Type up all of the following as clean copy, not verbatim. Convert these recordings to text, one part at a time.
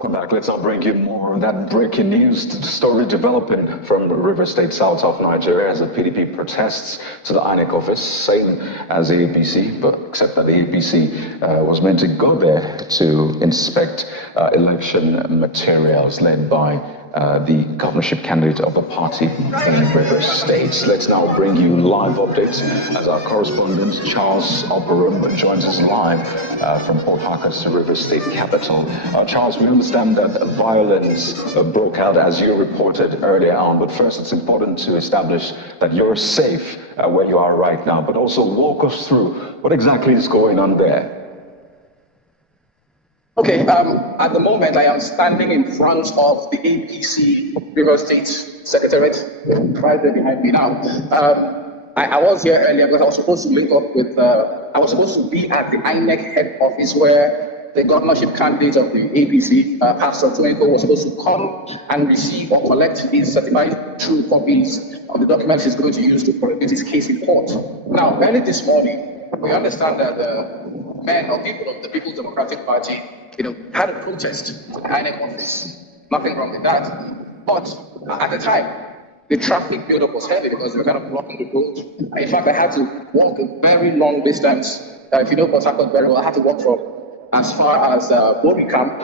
Welcome back. Let's now bring you more of that breaking news story developing from River State, south of Nigeria, as the PDP protests to the INEC office, same as the APC, but except that the APC was meant to go there to inspect election materials led by the governorship candidate of the party in River State. Let's now bring you live updates as our correspondent Charles Operum joins us live from Port Harcourt's River State capital. Charles, we understand that violence broke out as you reported earlier on, but first it's important to establish that you're safe where you are right now, but also walk us through what exactly is going on there. Okay, at the moment I am standing in front of the APC River State Secretariat, right there behind me now. I was here earlier because I was supposed to link up with, I was supposed to be at the INEC head office where the governorship candidate of the APC, Pastor Twenko, was supposed to come and receive or collect his certified true copies of the documents he's going to use to prosecute his case in court. Now, early this morning, we understand that the men or people of the People's Democratic Party had a protest at the INEC office. Nothing wrong with that. But at the time, the traffic buildup was heavy because we were kind of blocking the road. In fact, I had to walk a very long distance. If you know Port Harcourt very well, I had to walk from as far as Bobby Camp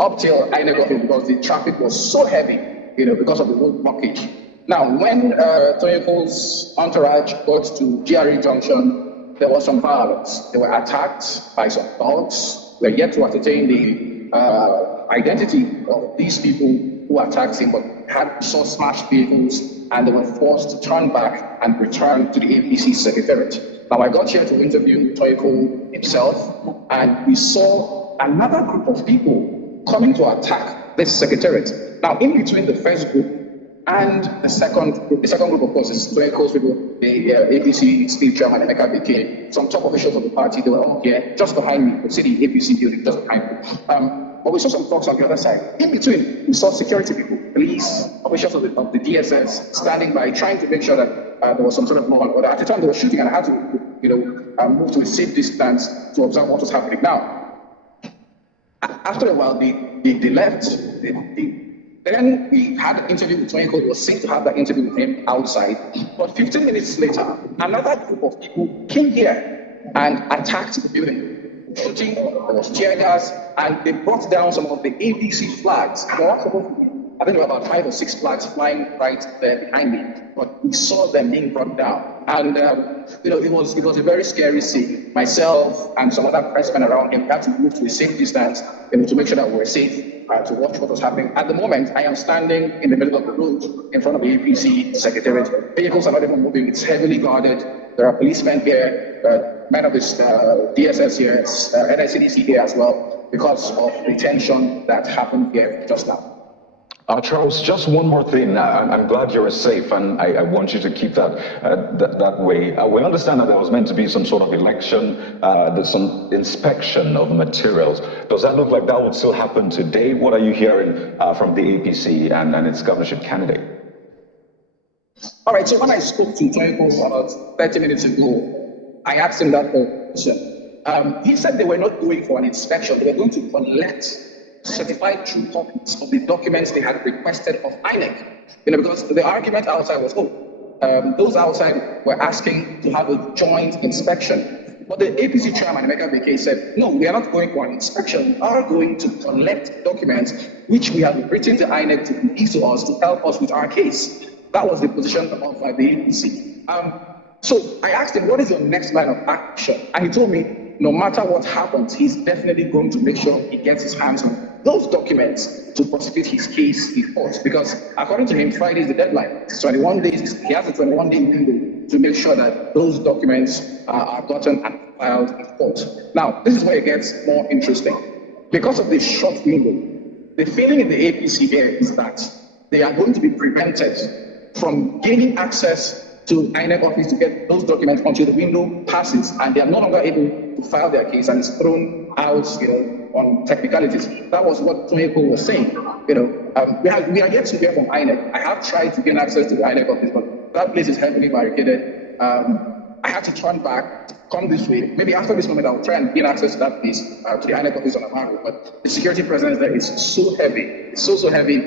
up till INEC office because the traffic was so heavy, because of the road blockage. Now, when Toyoko's entourage got to GRA Junction, there was some violence. They were attacked by some dogs. We're yet to ascertain the identity of these people who attacked him, but saw smashed vehicles, and they were forced to turn back and return to the APC Secretariat. Now, I got here to interview Toyoko himself, and we saw another group of people coming to attack this Secretariat. Now, in between the first group and the second group, of course, is Toyoko's people, the APC state chairman, Emeka Bekele, some top officials of the party. They were all here, just behind me, the city APC building, just behind me. But we saw some folks on the other side. In between, we saw security people, police, officials of the DSS standing by, trying to make sure that there was some sort of law and order. At the time, they were shooting, and I had to, move to a safe distance to observe what was happening. Now, after a while, they left. Then we had an interview with Twenko. It was safe to have that interview with him outside. But 15 minutes later, another group of people came here and attacked the building. Shooting, there was tear gas, and they brought down some of the APC flags. There were supposed to be, I think there were about 5 or 6 flags flying right there behind me, but we saw them being brought down. And it was a very scary scene. Myself and some other pressmen around him had to move to a safe distance, to make sure that we were safe, to watch what was happening. At the moment, I am standing in the middle of the road in front of the APC Secretariat. Vehicles are not even moving. It's heavily guarded. There are policemen here, men of this DSS here, NICDC here as well, because of the tension that happened here just now. Charles, just one more thing. I'm glad you're safe, and I want you to keep that way. We understand that there was meant to be some sort of election, there's some inspection of materials. Does that look like that would still happen today? What are you hearing from the APC and its governorship candidate? All right, so when I spoke to Toyoko about 30 minutes ago, I asked him that question. He said they were not going for an inspection, they were going to collect certified true copies of the documents they had requested of INEC. Because the argument outside was, those outside were asking to have a joint inspection. But the APC chairman, Emeka Bekele, said, no, we are not going for an inspection. We are going to collect documents which we have written to INEC to release to us to help us with our case. That was the position of the APC. So I asked him, what is your next line of action? And he told me, no matter what happens, he's definitely going to make sure he gets his hands on those documents to prosecute his case in court. Because according to him, Friday is the deadline. It's 21 days. He has a 21-day window to make sure that those documents are gotten and filed in court. Now, this is where it gets more interesting. Because of this short window, the feeling in the APC here is that they are going to be prevented from gaining access to INEC office to get those documents until the window passes, and they are no longer able to file their case, and it's thrown out, on technicalities. That was what Toyoko was saying. We are yet to hear from INEC. I have tried to gain access to the INEC office, but that place is heavily barricaded. I had to turn back, come this way. Maybe after this moment, I'll try and gain access to that place, to the INEC office on Amaro. But the security presence there is so heavy. It's so heavy.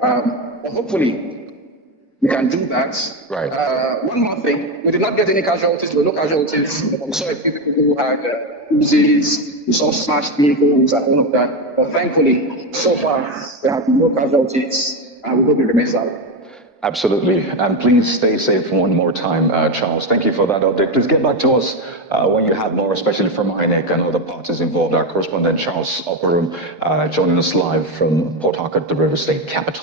But hopefully, we can do that. Right. One more thing, we did not get any casualties. There were no casualties. We saw a few people who had Uzis, we saw smashed vehicles and all of that. But thankfully, so far, there have been no casualties, and we hope it remains that way. Absolutely. And please stay safe one more time, Charles. Thank you for that update. Please get back to us when you have more, especially from INEC and other parties involved. Our correspondent, Charles Opperum, joining us live from Port Harcourt, the River State capital.